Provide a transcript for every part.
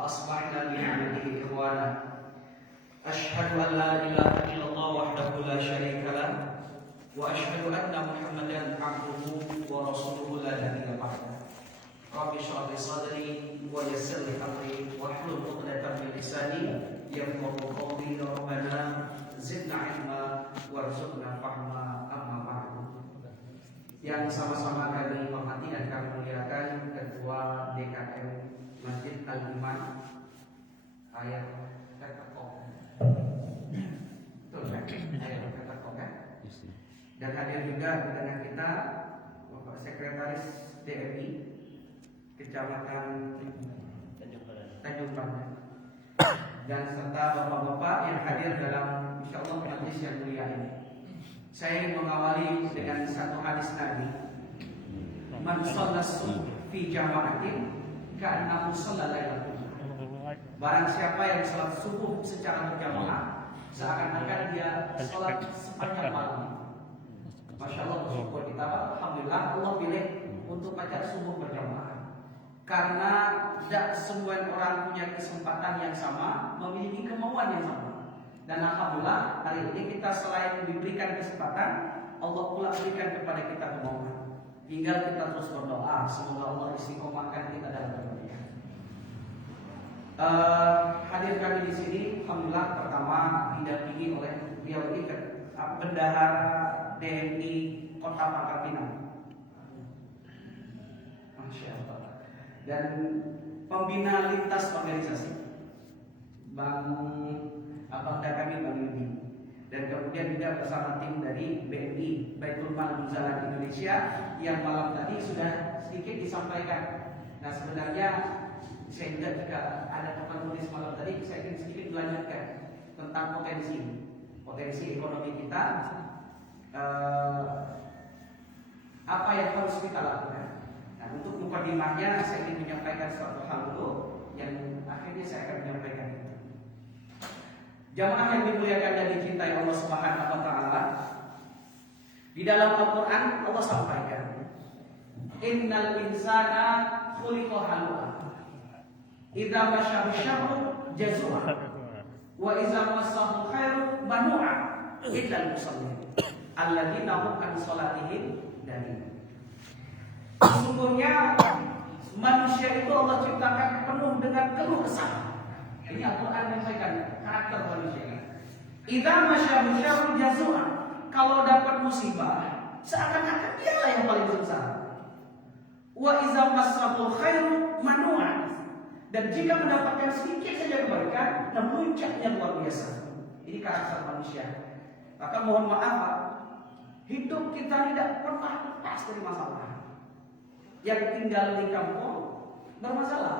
فأصبحنا بنعمته إخوانا أشهد أن لا إله إلا الله وحده لا شريك له وأشهد أن محمدا عبده ورسوله لا نبي بعده رب اشرح لي صدري ويسر لي أمري واحلل عقدة من لساني يفقهوا قولي ربنا زدنا علما وارزقنا فهما أما بعد. Yang sama-sama kami hormati dan kami muliakan Ketua DKM Masjid Al-Iman ayat Ketekok. Betul kan? Ayat Ketekok kan? Dan hadir juga di tengah kita Bapak Sekretaris DMI Kecamatan Tanjung Pandan dan serta bapak-bapak yang hadir dalam insyaallah majelis yang mulia ini. Saya ingin mengawali dengan satu hadis Nabi. Man shalla fi jama'atin ka'annahu shalla lailatul. Barang siapa yang salat subuh secara berjamaah, seakan-akan dia salat sepanjang malam. Masya Allah, bersyukur kita, alhamdulillah Allah pilih untuk baca subuh berjamaah. Karena tidak semua orang punya kesempatan yang sama, memiliki kemauan yang sama. Dan alhamdulillah hari ini kita selain diberikan kesempatan, Allah pula berikan kepada kita kemauan. Tinggal kita terus berdoa, semoga Allah istiqomahkan kita dalam beribadah. Hadir kami di sini, alhamdulillah pertama didampingi oleh beliau ini Bendahara DMI Kota Pangkal Pinang, Masya Allah. Dan pembina lintas organisasi Abang kami Bang Yudi, dan kemudian juga bersama tim dari BNI Baitul Mal Muzalah Indonesia yang malam tadi sudah sedikit disampaikan. Nah sebenarnya saya juga jika ada teman tulis malam tadi, saya ingin sedikit melanjutkan tentang potensi ekonomi kita, apa yang harus kita lakukan. Nah untuk mukadimahnya saya ingin menyampaikan suatu hal dulu yang akhirnya saya akan menyampaikan. Jamaah yang dimuliakan dan dicintai Allah Subhanahu wa taala, di dalam Al-Qur'an Allah sampaikan, innal insana khuliqa halu'a idza masyahu syarru jazua wa idza massahu khairu manu'a illa al-musallin alladzina hum an salatihim dahil. Sesungguhnya manusia itu Allah ciptakan penuh dengan keluh kesah. Ini Al-Quran menyampaikan karakter manusia. Idza masyahu syarru jazua, kalau dapat musibah seakan-akan dialah yang paling susah. Wa idza massahu khairu manu'a, dan jika mendapatkan sedikit saja kebaikan, memuncaknya luar biasa. Ini karakter manusia. Maka mohon maaf, hidup kita tidak pernah lepas dari masalah. Yang tinggal di kampung bermasalah,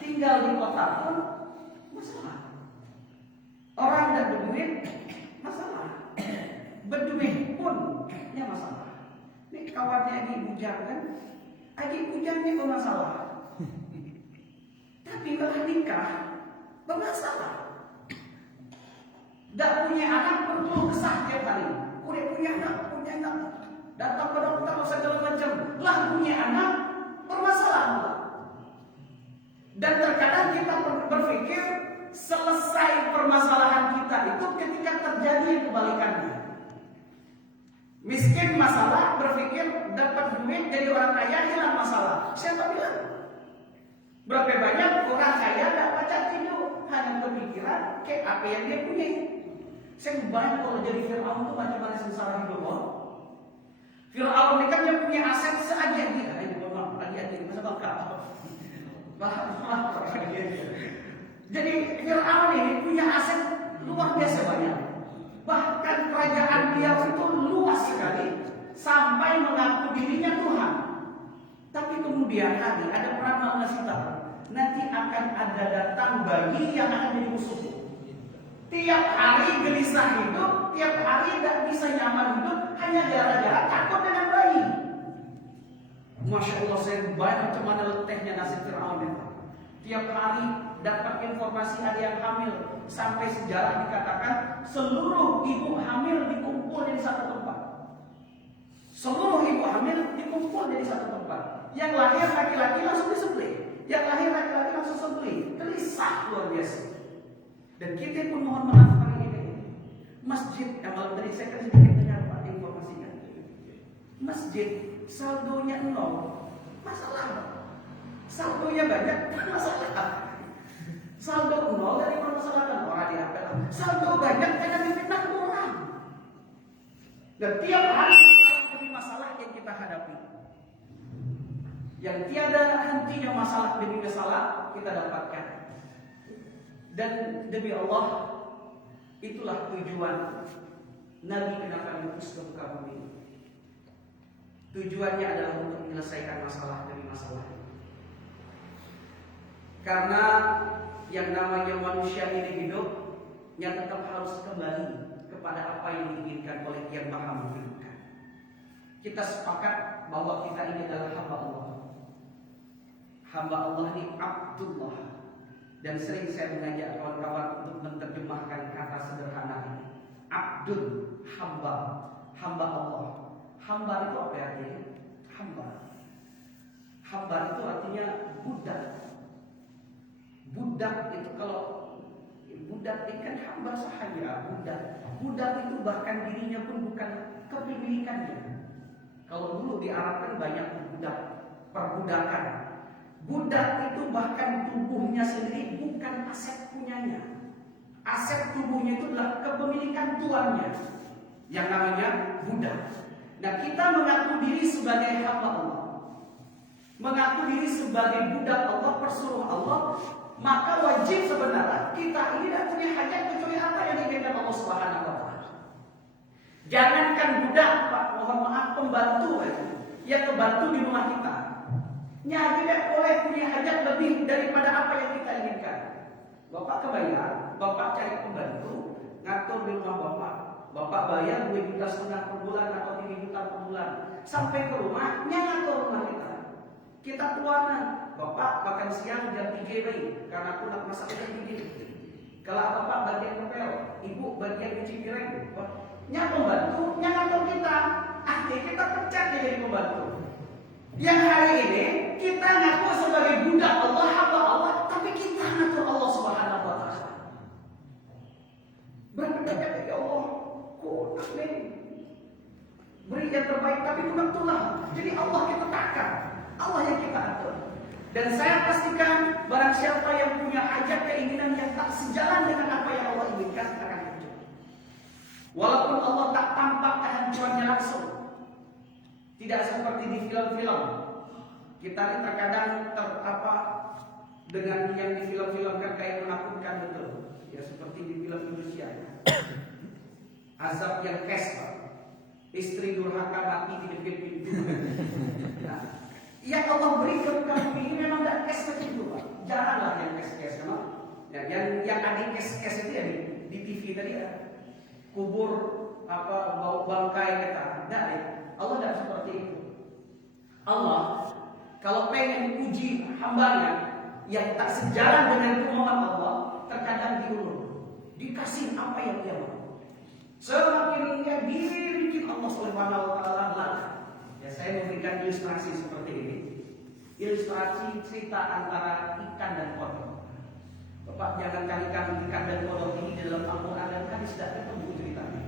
tinggal di kota pun masalah. Orang dan berduit masalah, berduit pun ya masalah. Ini kawannya Haji Bujang kan, Haji Bujangnya bermasalah. Tapi kalau nikah bermasalah. Tak punya anak berkeluh kesah tiap hari. Udah punya anak. Datang ke dokter segala macam. Lah punya anak bermasalah. Dan terkadang kita berpikir selesai permasalahan kita itu ketika terjadi kebalikannya. Miskin masalah, berpikir dapat duit dari orang kaya hilang masalah. Siapa bilang? Berapa banyak orang kaya tidak baca tidur, hanya berpikiran kayak apa yang dia punya. Saya banyak kalau jadi Fir'aun itu macam-macam sengsara hidup orang. Fir'aun ini kan dia punya aset seaja dia. Masa bakal jadi Fir'aun ini punya aset luar biasa banyak. Bahkan kerajaan dia itu luas sekali sampai mengaku dirinya Tuhan. Tapi kemudian hari ada peramal ngasih tahu, nanti akan ada datang bayi yang akan jadi musuh. Tiap hari gelisah hidup, tiap hari tidak bisa nyaman hidup, hanya gara-gara takut dengan bayi. Masya Allah, saya banyak mana letihnya nasib Fir'aun itu. Tiap hari dapat informasi ada yang hamil, sampai sejarah dikatakan seluruh ibu hamil dikumpul di satu tempat. Seluruh ibu hamil dikumpul di satu tempat. Yang lahir laki-laki langsung disembelih, Yang lahir laki-laki langsung sembelih, gelisah luar biasa. Dan kita pun mohon maaf kali ini, masjid yang malam tadi saya kan sedikit dengar Pak informasinya. Masjid saldonya 0, masalah. Saldonya banyak, masalah. Saldo 0 dari permasalahan orang diapel. Saldo banyak karena difitnah orang. Dan tiap hari demi masalah yang kita hadapi. Yang tiada hentinya masalah demi masalah kita dapatkan. Dan demi Allah, itulah tujuan Nabi kenapa diutus ke muka bumi. Tujuannya adalah untuk menyelesaikan masalah demi masalah. Karena yang namanya manusia ini hidup, yang tetap harus kembali kepada apa yang diinginkan oleh Yang Maha Menghidupkan. Kita sepakat bahwa kita ini adalah hamba Allah. Hamba Allah ini Abdullah. Dan sering saya mengajak kawan-kawan untuk menerjemahkan kata sederhana ini. Abdul, hamba, hamba Allah. Hamba itu apa artinya? Hamba. Hamba itu artinya budak. Budak itu kalau budak ini kan hamba sahaya, budak. Budak itu bahkan dirinya pun bukan kepemilikannya. Kalau dulu di Arab kan banyak budak, perbudakan. Budak itu bahkan tubuhnya sendiri bukan aset punyanya. Aset tubuhnya itu adalah kepemilikan tuannya, yang namanya budak. Nah, kita mengaku diri sebagai hamba Allah, mengaku diri sebagai budak Allah, persuruh Allah, maka wajib sebenarnya kita ini tidak punya hajat kecuali apa yang diinginkan Allah Subhanahu wa Ta'ala. Jangankan budak, Pak, mohon maaf, pembantu yang kebantu di rumah kita, tidak boleh punya hajat lebih daripada apa yang kita inginkan. Bapak kebayang, Bapak cari pembantu, ngatur di rumah Bapak. Bapak bayar 2,5 juta per bulan atau 3 juta per bulan. Sampai ke rumah, ngatur rumah kita. Kita keluaran, Bapak makan siang jam 3 bayi, karena aku nak masak jam 3. Kalau Bapak bagian ngepel, Ibu bagian cuci piring. Pembantu, ngatur kita. Kita pecat jadi pembantu. Yang hari ini kita ngaku sebagai budak Allah, hamba Allah, tapi kita ngatur Allah Subhanahu wa Ta'ala. Berkata ya Allah, kok nih beri yang terbaik, tapi bukan tulang. Jadi Allah kita takkan, Allah yang kita atur. Dan saya pastikan barang siapa yang punya hajat keinginan yang tak sejalan dengan apa yang Allah inginkan akan hancur. Walaupun Allah tak tampak kehancurannya langsung. Tidak seperti di film-film. Kita ini terkadang dengan yang di film-film kan kayak menakutkan betul. Ya seperti di film Indonesia. Azab yang kes, Pak. Istri durhaka mati di depan pintu. Nah, yang Allah beri ke kami ini memang tidak kes seperti itu, Pak. Jaranglah yang kes-kes, memang. Ya, yang ada kes-kes itu ya di TV tadi ya. Kubur bau bangkai kata. Tidak ya. Allah tidak seperti itu. Allah kalau pengen uji hambanya yang tak sejalan dengan kemauan Allah, terkadang diulur, dikasih apa yang dia mau. Semakin dia dibikin Allah Subhanahu wa Ta'ala. Ya, saya memberikan ilustrasi seperti ini. Ilustrasi cerita antara ikan dan kodok. Bapak jangan kalikan ikan dan kodok ini di dalam Al-Quran dan hadis tidak ketemu ceritanya.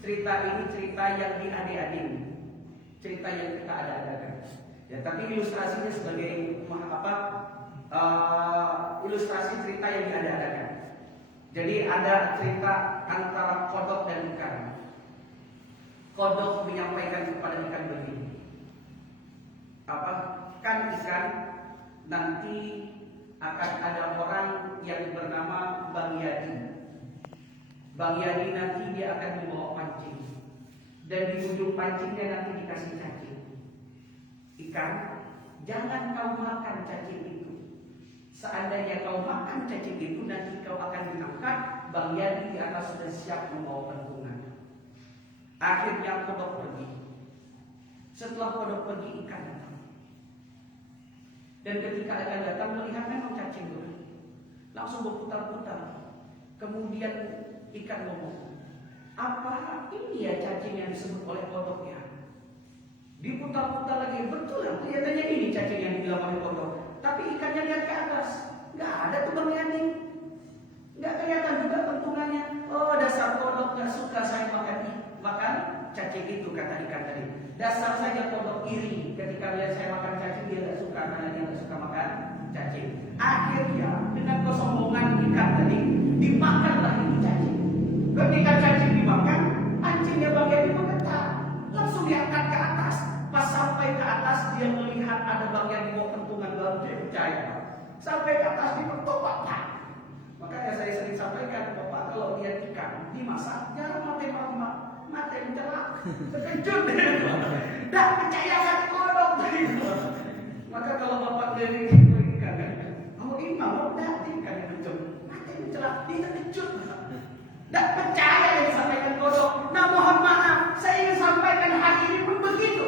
Cerita ini cerita yang diadik-adik, cerita yang kita ada-adakan. Ya, tapi ilustrasinya sebagai ilustrasi cerita yang diada-adakan. Jadi ada cerita antara kodok dan ikan. Kodok menyampaikan kepada ikan begini. Kan ikan nanti akan ada orang yang bernama Bang Yadi. Bang Yadi nanti dia akan membawa pancing. Dan di ujung pancingnya nanti dikasih cacing. Ikan, jangan kau makan cacing itu. Seandainya kau makan cacing itu, nanti kau akan diangkat. Bang Yadi di atas sudah siap membawa pentungan. Akhirnya kodok pergi. Setelah kodok pergi, ikan datang. Dan ketika ikan datang, melihat memang cacing itu, langsung berputar-putar. Kemudian ikan ngomong, apa ini ya cacing yang disebut oleh kodok ya? Diputar-putar lagi, betul lah, kelihatannya ini cacing yang dibilang oleh kodok. tapi ikannya lihat ke atas. Nggak ada tuh Bang Yani. Nggak kelihatan juga pentungannya. Oh, dasar kodok nggak suka saya makan cacing itu, kata ikan tadi. Dasar saja kodok iri, ketika lihat saya makan cacing dia nggak suka karena dia nggak suka makan cacing. Akhirnya dengan kesombongan ikan tadi dimakanlah ini cacing. Ketika cacing dimakan, anjingnya Bang Yani bergetar, langsung diangkat ke atas. Pas sampai ke atas dia melihat ada Bang Yani bawa pentungan, baru dia percaya. Sampai ke atas dipertopak. Makanya saya sering sampaikan, Bapak kalau lihat ikan dimasak jangan mata yang celak, terkejut deh. Dah percaya kan kodok tadi. Maka kalau Bapak dari ikan kan, mau imam mau dah ikan yang kejut, mata yang celak, dia terkejut. Dah percaya yang disampaikan kodok. Nah mohon maaf, saya ingin sampaikan hari ini pun begitu.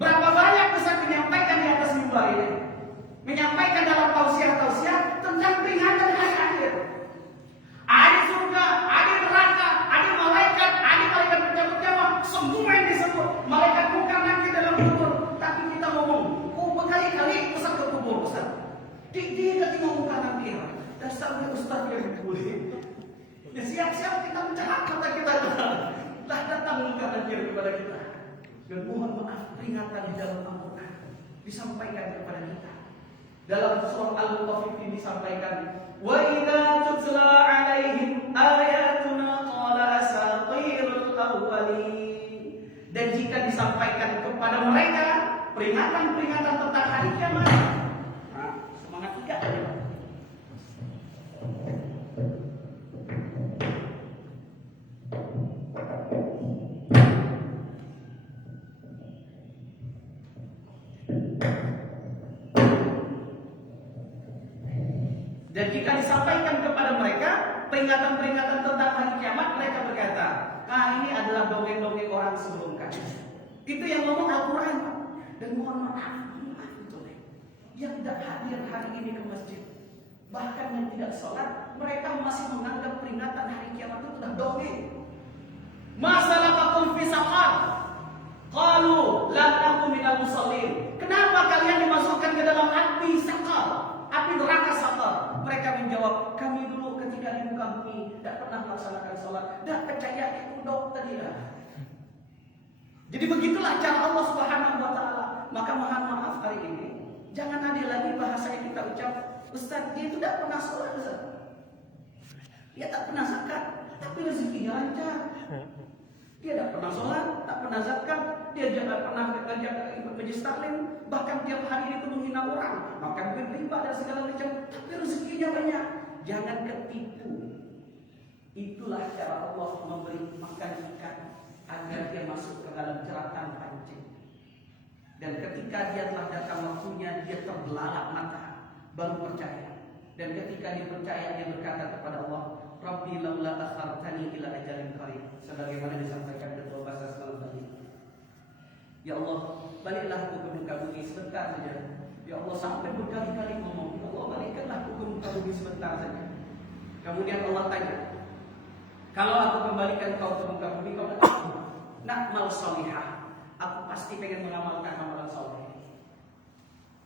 Berapa banyak Ustaz menyampaikan di atas mimbar ini, menyampaikan dalam tausiah-tausiah tentang peringatan hari akhir. Ada surga, ada neraka, ada malaikat pencabut nyawa, semua yang disebut. Malaikat bukan lagi dalam kubur, tapi kita ngomong, berkali-kali Ustaz ke kubur Ustaz. Dia ketika bukan lagi, dasarnya Ustaz yang boleh. Ya siap-siap kita mencahat kata kita. Lah datang muka nakir kepada kita. Dan mohon maaf, peringatan di dalam Al-Quran disampaikan kepada kita. Dalam surah Al-Mutaffifin disampaikan, wa idza tutla 'alaihim ayatuna qala asatirul awwalin. Dan jika disampaikan kepada mereka peringatan-peringatan tentang hari kiamat, semangat tiga tadi. Dan jika disampaikan kepada mereka peringatan-peringatan tentang hari kiamat, mereka berkata, nah ini adalah dongeng-dongeng orang sebelum kami. Itu yang ngomong Al-Quran. Dan mohon maaf betul, yang tidak hadir hari ini ke masjid, bahkan yang tidak sholat, mereka masih menganggap peringatan hari kiamat itu sudah dongeng. Masalahkum fi saqar, qalu lam naku minal musallin. Kenapa kalian dimasukkan ke dalam api saqar, api neraka saqar? Mereka menjawab, kami dulu ketika di muka bumi tidak pernah melaksanakan sholat, tidak percaya itu dok tadi lah. Jadi begitulah cara Allah Subhanahu Wa Taala. Maka mohon maaf hari ini, jangan ada lagi bahasa yang kita ucap, Ustaz dia itu tidak pernah sholat Ustaz, dia tak pernah zakat, tapi rezekinya lancar. Dia tidak pernah sholat, tak pernah zakat, dia tidak pernah ikut majlis taklim, bahkan tiap hari itu menghina orang, makan duit riba dan segala macam, tapi rezekinya banyak. Jangan ketipu. Itulah cara Allah memberi makan ikan agar dia masuk ke dalam jeratan pancing. Dan ketika dia telah datang waktunya, dia terbelalak mata, baru percaya. Dan ketika dia percaya, dia berkata kepada Allah, Rabbi laula akhartani ila ajalin qarib, sebagaimana disampaikan ketua bahasa Islam tadi. Ya Allah, baliklah aku ke muka bumi sebentar saja. Ya Allah, sampai berkali-kali ngomong, ya Allah, balikkanlah aku ke muka bumi sebentar saja. Kemudian Allah tanya, kalau aku kembalikan kau ke muka bumi, kau nak mal salihah, aku pasti pengen mengamalkan amalan saleh.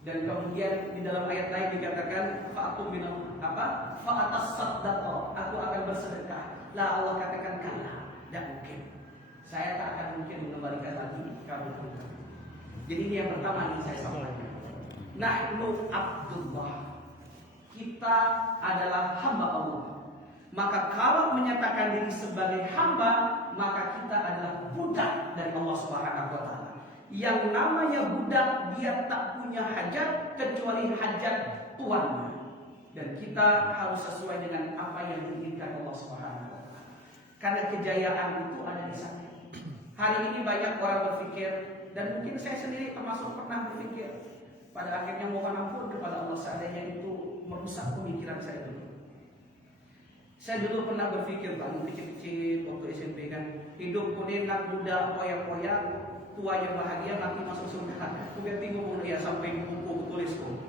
Dan kemudian di dalam ayat lain dikatakan fa'atum minal apa? Fa'atasaddaq, aku akan bersedekah. Lah Allah katakan kala, tidak mungkin. Saya tak akan mungkin mengembalikan lagi kamu ke muka bumi. Jadi ini yang pertama yang saya sampaikan. Nahnu Abdullah, kita adalah hamba Allah. Maka kalau menyatakan diri sebagai hamba, maka kita adalah budak dari Allah Subhanahu Wa Taala. Yang namanya budak, dia tak punya hajat kecuali hajat tuannya. Dan kita harus sesuai dengan apa yang diinginkan Allah Subhanahu Wa Taala. Karena kejayaan itu ada di sana. Hari ini banyak orang berpikir, dan mungkin saya sendiri termasuk pernah berpikir, pada akhirnya mohon ampun kepada Allah seandainya itu merusak pemikiran saya dulu. Saya dulu pernah berpikir, bangun kecil-kecil waktu SMP kan, hidup pun enak, muda, poya-poya, tuanya bahagia, mati masuk surga. Kemudian bingung ya sampai di buku tulisku.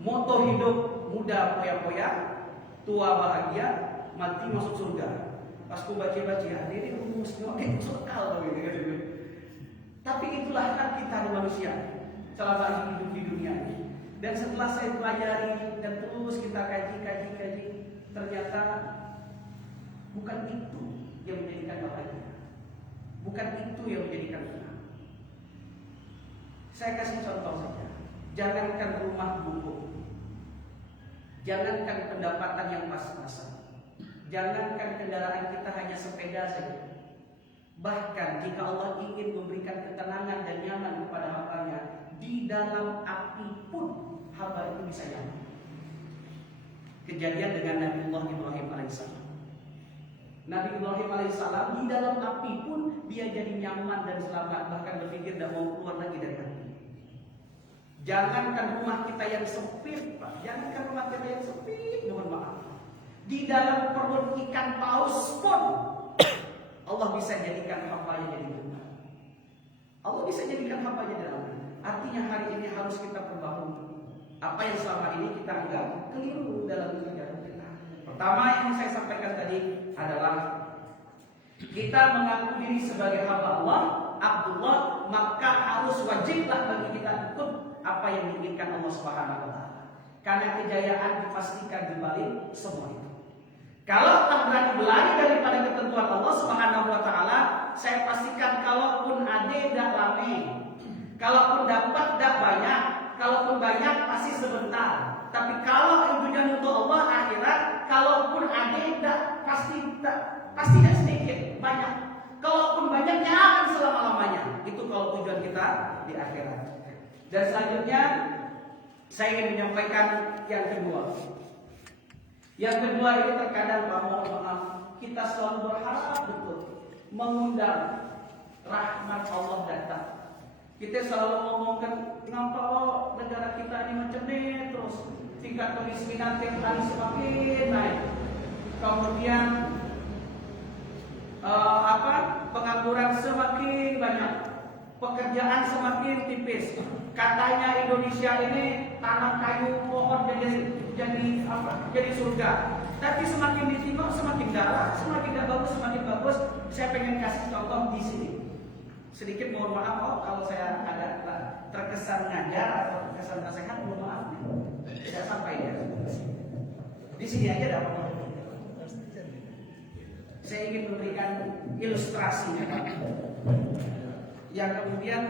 Moto hidup muda, poya-poya, tua bahagia, mati masuk surga. Pas ku baca-baca, ini rumus nyokek sokal gitu. Tapi itulah kan kita manusia selama hidup di dunia ini. Dan setelah saya pelajari dan terus kita kaji, ternyata bukan itu yang menjadikan bahagia, bukan itu yang menjadikan senang. Saya kasih contoh saja. Jangankan rumah bubuk, jangankan pendapatan yang pas-pasan, jangankan kendaraan kita hanya sepeda saja. Bahkan jika Allah ingin memberikan ketenangan dan nyaman kepada hambanya, di dalam api pun hamba itu bisa nyaman. Kejadian dengan Nabi Ibrahim alaihissalam. Nabi Ibrahim alaihissalam di dalam api pun dia jadi nyaman dan selamat, bahkan berpikir tidak mau keluar lagi dari api. Jangankan rumah kita yang sempit, Pak. Jangankan rumah kita yang sempit, mohon maaf. Di dalam perut ikan paus pun Allah bisa jadikan hambanya jadi rumah. Allah bisa jadikan hambanya jadi rumah. Artinya hari ini harus kita perbaharui apa yang selama ini kita anggap keliru dalam kehidupan kita. Pertama yang saya sampaikan tadi adalah kita mengaku diri sebagai hamba Allah, Abdullah, maka harus wajiblah bagi kita ikut apa yang diinginkan Allah Subhanahu wa taala. Karena kejayaan dipastikan di balik semua itu. Kalau berani berlari daripada ketentuan Allah Subhanahu wa taala, saya pastikan kalaupun ada tidak rame, kalaupun dapat tidak banyak, kalaupun banyak pasti sebentar. Tapi kalau tujuan untuk Allah akhirat, kalaupun ada tidak pasti tidak sedikit, banyak. Kalaupun banyaknya akan selama-lamanya. Itu kalau tujuan kita di akhirat. Dan selanjutnya saya ingin menyampaikan yang kedua. Yang kedua ini terkadang maaf kita selalu berharap betul mengundang rahmat Allah datang. Kita selalu ngomongkan kenapa negara kita ini macam ini terus tingkat kemiskinan tiap hari semakin naik. Kemudian pengangguran semakin banyak, pekerjaan semakin tipis. Katanya Indonesia ini tanam kayu pohon jadi surga. Tapi semakin ditinggal semakin darah, semakin bagus, semakin bagus. Saya pengen kasih contoh di sini. Sedikit mohon maaf kalau saya agak terkesan ngajar atau terkesan nasihat, mohon maaf. Tidak sampai ya. Di sini aja dapat. Saya ingin memberikan ilustrasinya, yang kemudian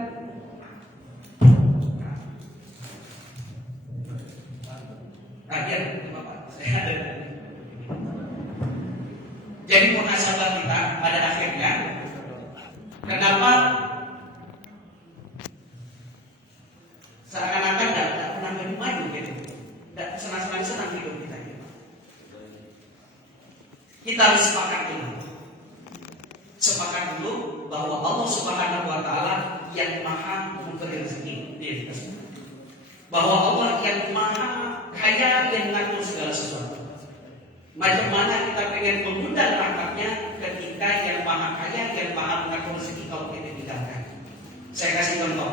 jadi muhasabah kita pada akhirnya, kenapa seakan-akan tidak pernah maju gitu, tidak senang-senang hidup kita gitu. Kita harus sepakat dulu bahwa Allah Subhanahu wa taala yang maha memberi rezeki, bahwa Allah yang maha kaya yang mengatur segala sesuatu. Macam mana kita pengen mengundang rahmatnya ketika yang maha kaya, yang maha mengatur rezeki kalau kita tinggalkan. Saya kasih contoh.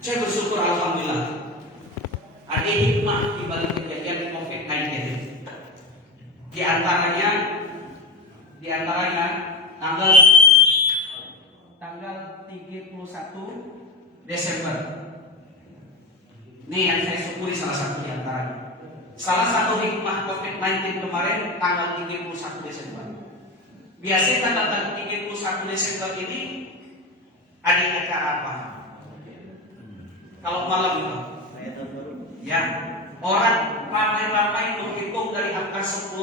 Saya bersyukur alhamdulillah ada hikmah di balik kejadian COVID-19. Di antaranya tanggal 31 Desember. Ini yang saya syukuri salah satu di antaranya. Salah satu hikmah COVID-19 kemarin tanggal 31 Desember. Biasanya tanggal 31 Desember ini ada acara apa? Kalau malam itu, ya, orang ramai-ramai menghitung dari angka 10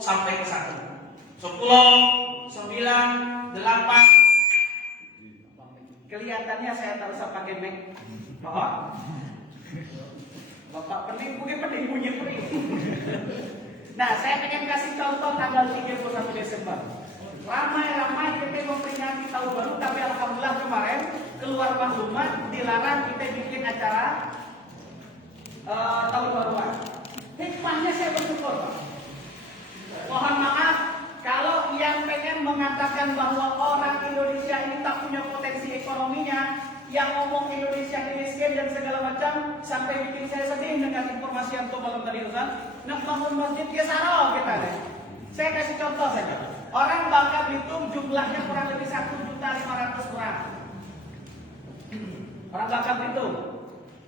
sampai ke 1. 10, 9, 8. Kelihatannya saya tak usah pakai mic. Bapak pening bunyi pening. Nah, saya pengen kasih contoh tanggal 31 Desember. Ramai-ramai kita memperingati tahun baru, tapi alhamdulillah kemarin keluar maklumat dilarang kita bikin acara tahun baruan. Hikmahnya saya bersyukur, Pak. Mohon maaf kalau yang pengen mengatakan bahwa orang Indonesia ini tak punya potensi ekonominya, yang ngomong Indonesia miskin dan segala macam, sampai bikin saya sedih dengan informasi yang malam tadi Ustaz. Nak bangun masjid Gesaro kita deh. Saya kasih contoh saja. Orang Bangka Belitung jumlahnya kurang lebih 1.500.000 orang. Orang Bangka Belitung.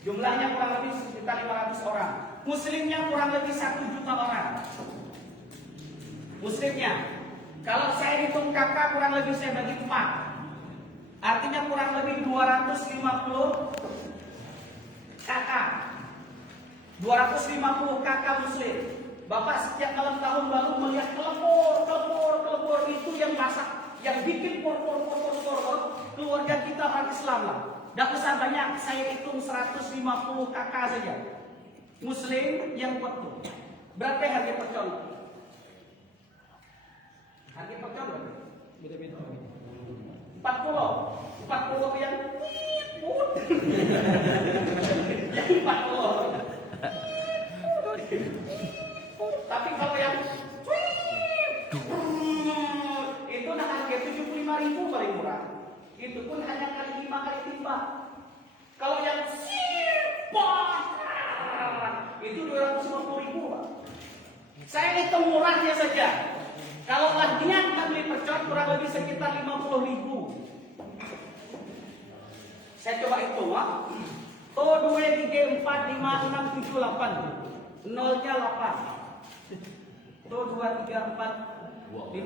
Jumlahnya kurang lebih sekitar 500 orang. Muslimnya kurang lebih 1 juta orang. Muslimnya. Kalau saya hitung kakak kurang lebih saya bagi 4. Artinya kurang lebih 250 kakak. 250 kakak muslim. Bapak setiap malam tahun baru melihat kelebur itu yang masak, yang bikin por keluarga kita orang Islam lah. Tidak usah banyak, saya hitung 150 kakak saja. Muslim yang kuat tuh. Berapa harga pecel? Harga pecel berapa? Beda-beda. 40 yang put. Yang 40. Tapi kalau yang itu nah harga 75.000 paling murah. Itu pun hanya kali 5 kali timbang. Kalau yang itu 250.000 Pak. Saya hitung murahnya saja. Kalau niat beli pecel kurang lebih sekitar 50.000. Saya coba hitung Pak. Tuh 2, 3, 4, 5, 6, 7, 8. Nolnya 8. Tuh 2, 3, 4, 5, 6,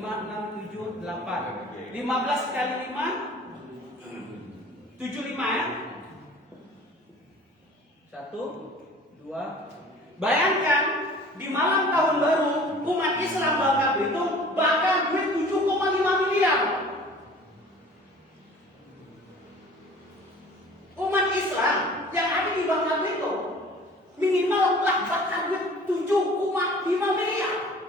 7, 8. 15 kali 5 75 ya. 1, 2. Bayangkan di malam tahun baru umat Islam Bangka Belitung bakar duit 7,5 miliar. Umat Islam yang ada di Bangka Belitung minimal telah bakar duit 7,5 miliar.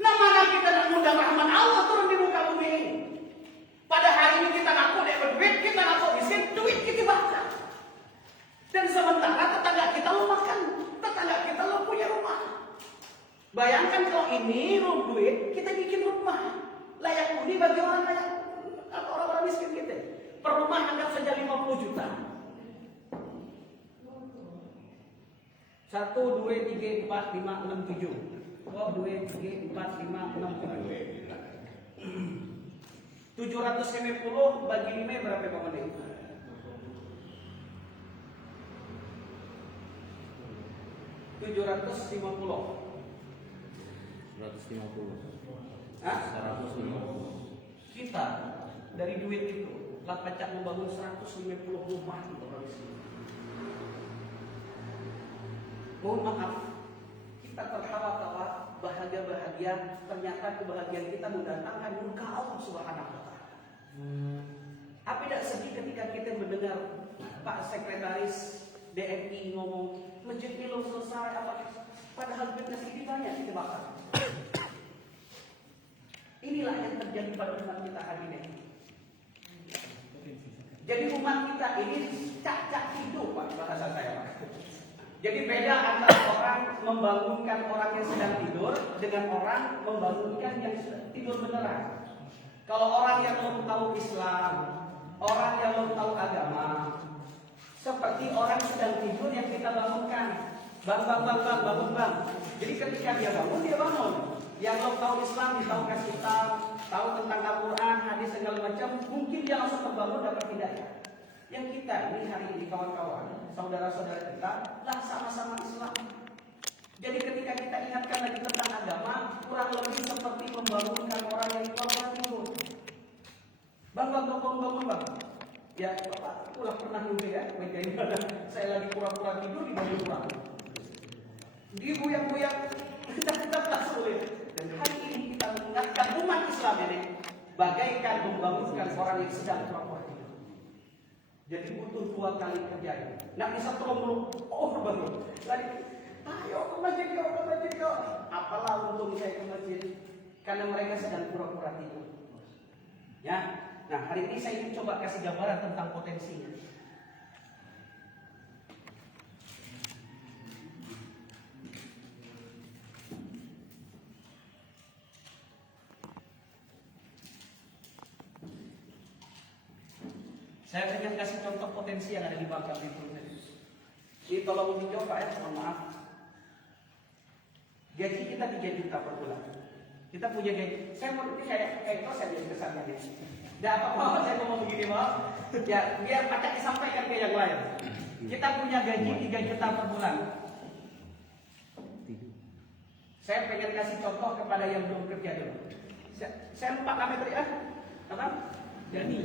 Nah, mana kita nak undang rahmat Allah turun di muka bumi ini? Pada hari ini kita ngaku dek berduit, kita ngaku miskin, duit kita bakar. Dan sementara tetangga kita lo makan, tetangga kita lo punya rumah. Bayangkan kalau ini duit, kita bikin rumah layak huni bagi orang layak atau orang-orang miskin kita. Per rumah anggap saja 50 juta. 1, 2, 3, 4, 5, 6, 7. Oh, 2, 3, 4, 5, 6, 7. 750 bagi 5 berapa Pak Mende? 750. 150. Hah? 150. Kita dari duit itu lah pacak membangun 150 rumah untuk orang Islam. Mohon maaf, kita tertawa-tawa, bahagia-bahagia, ternyata kebahagiaan kita mendatangkan murka Allah Subhanahu wa taala. Apa tidak sedih ketika kita mendengar Pak Sekretaris DNI ngomong masjid belum selesai apa, padahal duitnya sedikit banyak kita bakar. Inilah yang terjadi pada umat kita hari ini. Jadi umat kita ini cak-cak hidup Pak, bahasa saya Pak. Jadi beda antara orang membangunkan orang yang sedang tidur dengan orang membangunkan yang tidur beneran. Kalau orang yang belum tahu Islam, orang yang belum tahu agama, seperti orang sedang tidur yang kita bangunkan. Bang, bangun bang. Jadi ketika dia bangun, dia bangun. Yang belum tahu Islam, tahu kasih tahu tentang Al-Quran, hadis segala macam, mungkin dia langsung terbangun dapat hidayah. Yang kita ini hari ini kawan-kawan, saudara-saudara kita, lah sama-sama Islam. Jadi ketika kita ingatkan lagi tentang agama, kurang lebih seperti membangunkan orang yang kurang tidur. Bang, bangun bang. Ya Bapak, pulang pernah juga ya, bagaimana saya lagi pura-pura tidur di bawah kurang. Digoyang-goyang, tetap sulit. Dan hari ini kita mengingatkan umat Islam ini bagaikan membangunkan orang yang sedang pura-pura tidur. Jadi butuh 2 kali kerja. Nak bisa tolong bangun. Lagi, ayo ke masjid kau. Apalah untung saya ke masjid, karena mereka sedang pura-pura tidur. Ya. Nah, hari ini saya ingin coba kasih gambaran tentang potensinya. Saya ingin kasih contoh potensi yang ada di Bangka Belitung. Ini tolong dijawab Pak ya, mohon maaf. Gaji kita 3 juta per bulan. Kita punya gaji. Saya mau ini kayak itu saya jadi kesannya. Tidak apa-apa saya ngomong begini maaf. Ya, biar pacak disampaikan ke yang lain. Kita punya gaji 3 juta per bulan. Saya pengen kasih contoh kepada yang belum kerja dulu. Saya lupa nama tadi apa? Dani.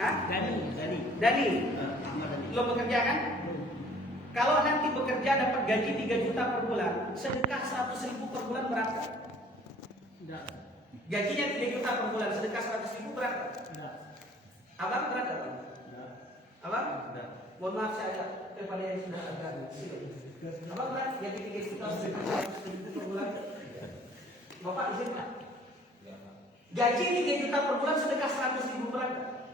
Hah? Dani. Lo bekerja kan? Kalau nanti bekerja dapat gaji 3 juta per bulan, sedekah 100.000 per bulan berapa? Enggak. Gajinya 3 juta per bulan, sedekah 100.000 berapa? Enggak. Abang berapa? Enggak. Abang? Enggak. Mohon maaf saya kepada yang sudah ada. Abang berapa? Gaji 3 juta per bulan. Bapak izin Pak? Gaji 3 juta per bulan, sedekah 100.000 berapa?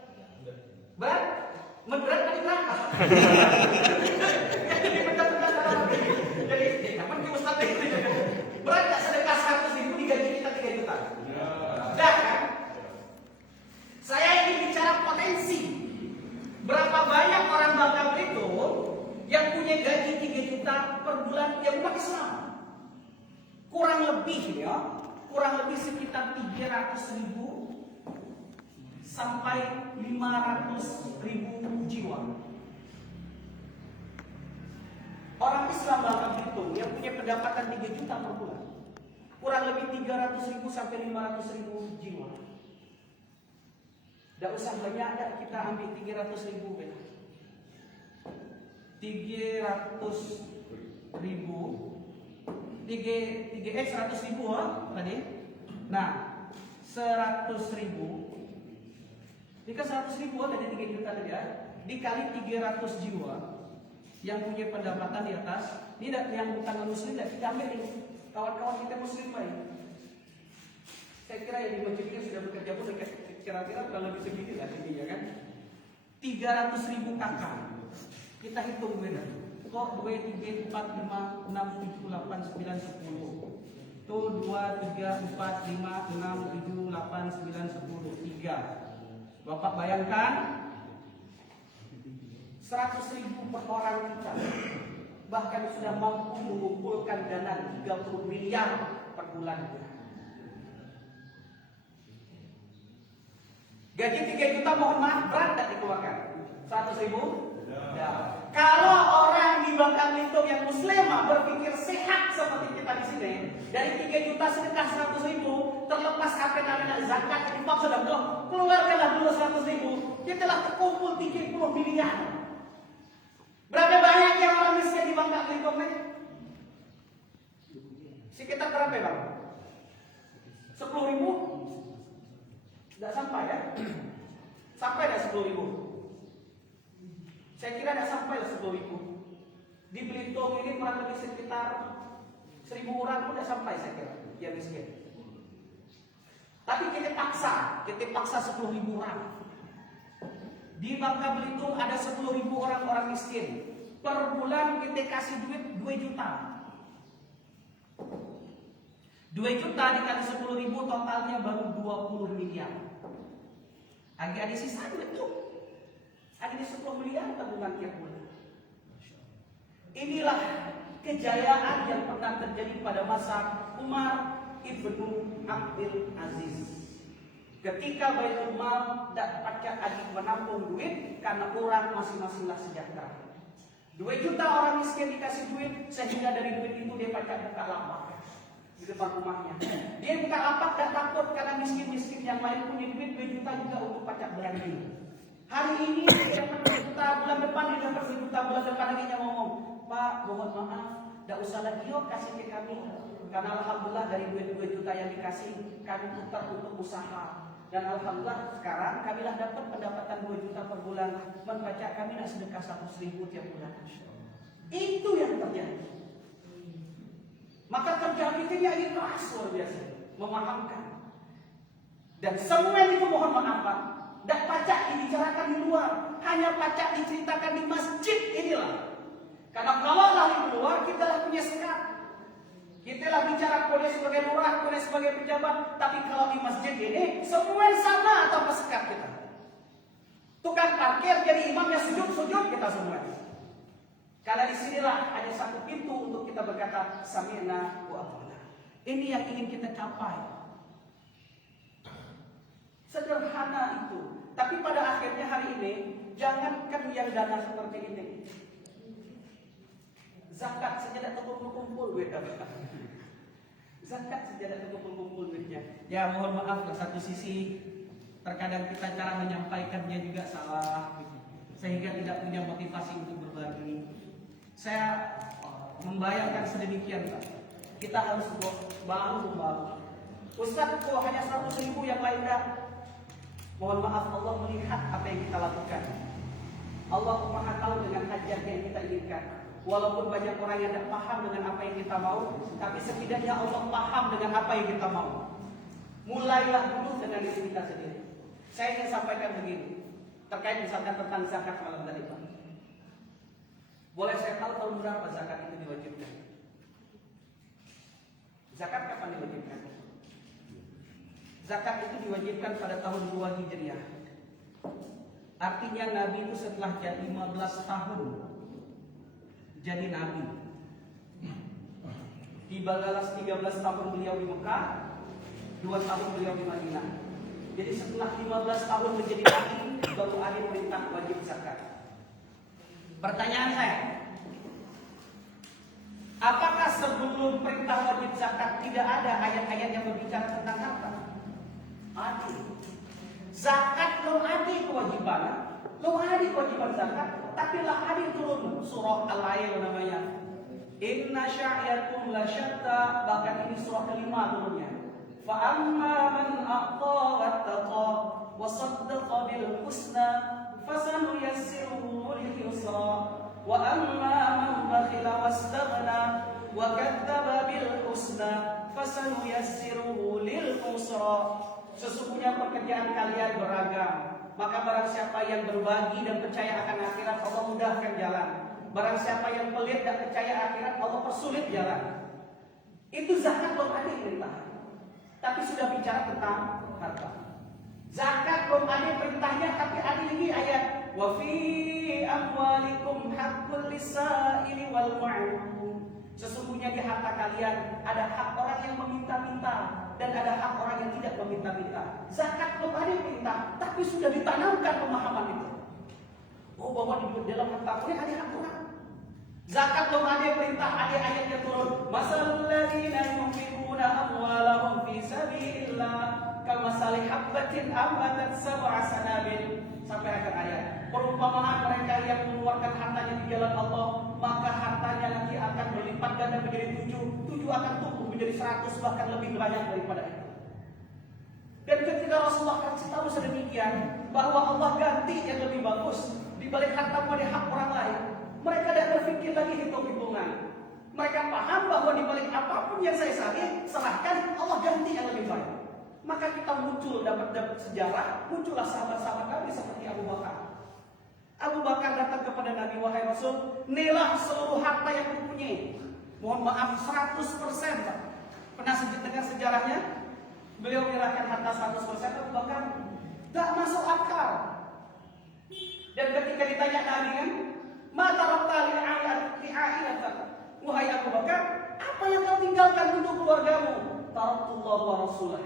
Berat? Berat kali berapa? Jadi benar-benar jadi apa nih Ustaz itu? Berat nggak sedekah 100.000 digaji kita 3 juta? Dah kan? Saya ingin bicara potensi. Berapa banyak orang Bangka Belitung yang punya gaji 3 juta per bulan yang umat Islam? Kurang lebih sekitar 300.000 sampai 500.000 jiwa. Orang Islam Bangka Belitung yang punya pendapatan 3 juta per bulan, kurang lebih 300.000 sampai 500.000 jiwa. Tidak usah banyak, kita ambil 300.000 benar. 100.000 tadi. Nah, 100.000 ini kan 100.000 tadi 3 juta tadi ya, dikali 300 jiwa yang punya pendapatan di atas. Ini yang bukan muslim, kita ambil ini kawan-kawan kita muslim baik. Saya kira yang di masjid ini sudah bekerja pun kira-kira kalau lebih segini lah ini ya kan. 300.000 kakak. Kita hitung benar. Kok 2, 3, 4, 5, 6, 7, 8, 9, 10. Tuh 2, 3, 4, 5, 6, 7, 8, 9, 10. 3. Bapak bayangkan 100.000 per orang kita. Bahkan sudah mampu mengumpulkan dana 30 miliar per bulan. Gaji 3 juta mohon maaf berat tak dikeluarkan? 100.000? Ya. Kalau orang di Bangka Belitung yang muslimah berpikir sehat seperti kita di sini, dari 3 juta sedekah 100.000, terlepas apa namanya zakat, infak sudah belum, keluarkanlah dulu 100.000, kita telah terkumpul 30 miliar. Berapa banyak yang orang miskin di Bangka Belitung nih? Sekitar berapa bang? 10.000? Tidak sampai ya? Sampai dah 10.000? Saya kira tidak sampai 10.000. Di Belitung ini kurang lebih sekitar 1.000 orang pun tidak sampai saya kira yang miskin. Tapi kita paksa 10.000 orang. Di Bangka Belitung ada 10.000 orang miskin. Per bulan kita kasih duit 2 juta. 2 juta dikali 10.000 totalnya baru 20 miliar. Agak ada sisa duit tuh. Ada di 10 miliar tabungan tiap bulan. Inilah kejayaan yang pernah terjadi pada masa Umar ibnu Abdul Aziz. Ketika Baitul Mal tidak pacak adik menampung duit karena orang masing-masinglah sejahtera. 2 juta orang miskin dikasih duit sehingga dari duit itu dia pacak buka lapak di depan rumahnya. Dia buka lapak tidak takut karena miskin-miskin yang lain punya duit 2 juta juga untuk pacak belanja. Hari ini dia dapat 2 juta, bulan depan dia dapat 2 juta, bulan depan lagi dia ngomong, Pak, mohon maaf, tidak usah lagi yuk kasih ke kami. Karena alhamdulillah dari 2 juta yang dikasih, kami putar untuk usaha. Dan alhamdulillah sekarang kami lah dapat pendapatan 2 juta per bulan. Membaca kami nak sedekah 100.000 tiap bulan. Itu yang terjadi. Maka terjadi dia ikhlas luar biasa, memahamkan. Dan semua itu mohon maaf Pak. Dan pacak dibicarakan di luar, hanya pacak diceritakan di masjid inilah. Karena kalau lah di luar, kita lah punya sekat. Kita lah bicara kode sebagai lurah, kode sebagai pejabat. Tapi kalau di masjid ini, semua sama tanpa sekat kita. Tukang parkir jadi imamnya sujud kita semua. Karena disinilah ada satu pintu untuk kita berkata sami'na wa ata'na. Ini yang ingin kita capai. Sederhana itu. Tapi pada akhirnya hari ini, jangankan yang dana seperti ini, zakat saja tidak terkumpul duit. Zakat saja tidak terkumpul duitnya. Ya mohon maaf, di satu sisi terkadang kita cara menyampaikannya juga salah, sehingga tidak punya motivasi untuk berbagi. Saya membayangkan sedemikian, Pak. Kita harus baru. Ustaz, kok hanya 100.000 yang lain dah? Mohon maaf, Allah melihat apa yang kita lakukan. Allah Maha tahu dengan hajat yang kita inginkan. Walaupun banyak orang yang tidak paham dengan apa yang kita mau, tapi setidaknya Allah paham dengan apa yang kita mau. Mulailah dulu dengan diri kita sendiri. Saya ingin sampaikan begini, terkait misalkan tentang zakat malam tadi, Pak. Boleh saya tahu tahun berapa zakat itu diwajibkan? Zakat kapan diwajibkan? Zakat itu diwajibkan pada tahun 2 Hijriah. Artinya Nabi itu setelah jadi 15 tahun jadi Nabi. Dibalas 13 tahun beliau di Mekah, 2 tahun beliau di Madinah. Jadi setelah 15 tahun menjadi Nabi, baru ada perintah wajib zakat. Pertanyaan saya, apakah sebelum perintah wajib zakat tidak ada ayat-ayat yang berbicara tentang harta? Ada. Zakat belum ada kewajiban, belum ada kewajiban zakat, tapi lah ada turun surah Al-Ail namanya. Inna sya'yakum la syatta, bahkan ini surah kelima turunnya. Fa amma man a'ta wattaqa wa saddaqa bil husna fasanuyassiruhu lil yusra wa amma man bakhila wastaghna wa kadzdzaba bil husna fasanuyassiruhu lil usra. Sesungguhnya pekerjaan kalian beragam, maka barang siapa yang berbagi dan percaya akan akhirat, Allah mudahkan jalan. Barang siapa yang pelit dan percaya akhirat, Allah persulit jalan. Itu zakat belum ada perintah, tapi sudah bicara tentang harta. Zakat belum ada perintahnya, tapi ada lagi ayat wa fi amwalikum haqqul lisaili wal ma'lum. Sesungguhnya di harta kalian ada hak orang yang meminta-minta dan ada hak orang yang tidak meminta-minta. Zakat belum ada perintah, tapi sudah ditanamkan pemahaman itu. Oh, bahwa di dalam harta ini ada hak orang. Zakat belum ada perintah, ada ayat yang turun. Masalul ladzina yunfiquna amwalahum fi sabilillah kamasali habbatin ambatat sab'a sanabil. Sampai akhir ayat. Perumpamaan mereka yang mengeluarkan hartanya di jalan Allah, maka hartanya nanti akan berlipat ganda menjadi 7 akan tumbuh menjadi 100, bahkan lebih banyak daripada itu. Dan ketika Rasulullah kasih tahu sedemikian bahwa Allah ganti yang lebih bagus di balik harta pada hak orang lain, mereka tidak berpikir lagi hitung-hitungan. Mereka paham bahwa di balik apapun yang saya serahkan, Allah ganti yang lebih baik. Maka kita muncul dapat sejarah, muncullah sahabat-sahabat Nabi seperti Abu Bakar. Abu Bakar datang kepada Nabi, wahai Rasul, inilah seluruh harta yang kupunyai. Mohon maaf 100%, Pak. Pernah dengar sejarahnya? Beliau menyerahkan harta 100%. Abu Bakar tidak masuk akal. Dan ketika ditanya Nabi kan, mata roktali li'ailatak, wahai Abu Bakar, apa yang kau tinggalkan untuk keluargamu? Taratullah wa rasulah.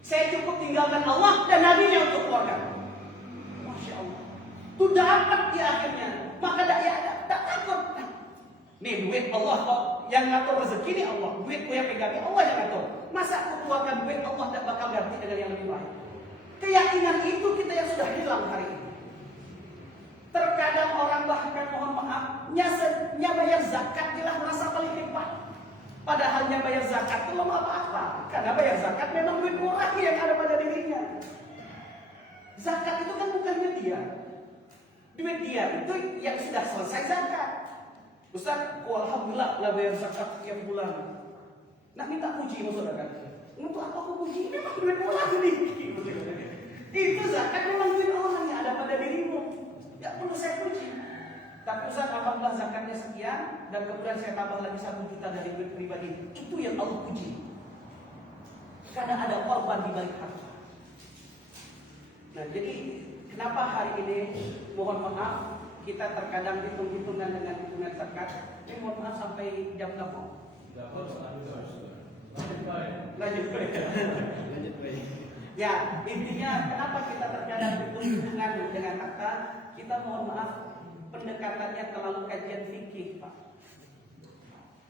Saya cukup tinggalkan Allah dan Nabi-Nya untuk keluarga. Masya Allah. Itu dapat di akhirnya. Maka tak takut. Nih duit Allah kok. Yang ngatur rezeki ini Allah. Duit yang pegangnya Allah yang ngatur. Masa aku keluarkan duit Allah tak bakal ganti dengan yang lebih baik. Keyakinan itu kita yang sudah hilang hari ini. Terkadang orang bahkan mohon maaf, bayar zakat jelas merasa paling hebat. Padahal bayar zakat itu belum apa-apa. Karena bayar zakat memang duit murah yang ada pada dirinya. Zakat itu kan bukan duit dia. Duit dia itu yang sudah selesai zakat. Ustaz, alhamdulillah lah bayar zakat tiap bulan. Nak minta puji maksudnya kan? Untuk apa aku puji? Memang duit murah ini. Itu zakat memang duit orang yang ada pada dirimu. Tidak perlu saya puji. Tapi Ustaz, alhamdulillah zakatnya sekian, dan kemudian saya tambah lagi 1 juta dari duit pribadi. Itu yang Allah puji. Karena ada korban di balik harta. Nah, jadi kenapa hari ini mohon maaf kita terkadang hitung-hitungan dengan hitungan zakat. Mohon maaf sampai jam berapa? Lanjut. Ya, intinya kenapa kita terkadang hitung-hitungan dengan kata, kita mohon maaf, pendekatannya terlalu kajian fikih, Pak.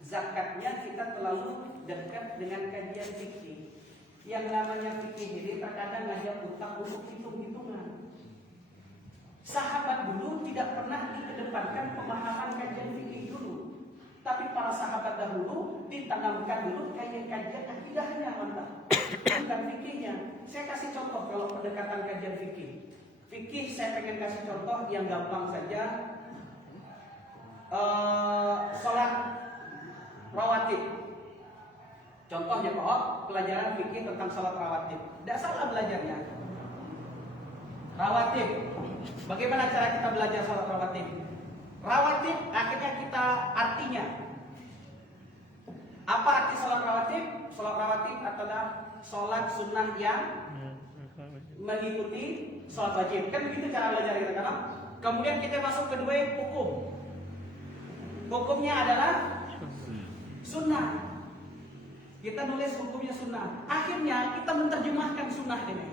Zakatnya kita terlalu dekat dengan kajian fikih. Yang namanya fikih ini terkadang ngajak utang untuk hitung-hitungan. Sahabat dulu tidak pernah dikedepankan pemahaman kajian fikih dulu. Tapi para sahabat dahulu ditanamkan dulu kajian akidahnya, mantap. Bukan fikihnya. Saya kasih contoh kalau pendekatan kajian fikih. Fikih saya pengen kasih contoh yang gampang saja. Sholat rawatib. Contohnya pelajaran fikih tentang sholat rawatib. Tidak salah belajarnya. Rawatib. Bagaimana cara kita belajar sholat rawatib? Rawatib akhirnya kita artinya. Apa arti sholat rawatib? Sholat rawatib adalah sholat sunnah yang mengikuti sholat wajib. Kan begitu cara belajar kita kan? Kemudian kita masuk kedua hukum. Hukumnya adalah sunnah. Kita nulis hukumnya sunnah. Akhirnya kita menerjemahkan sunnah ini.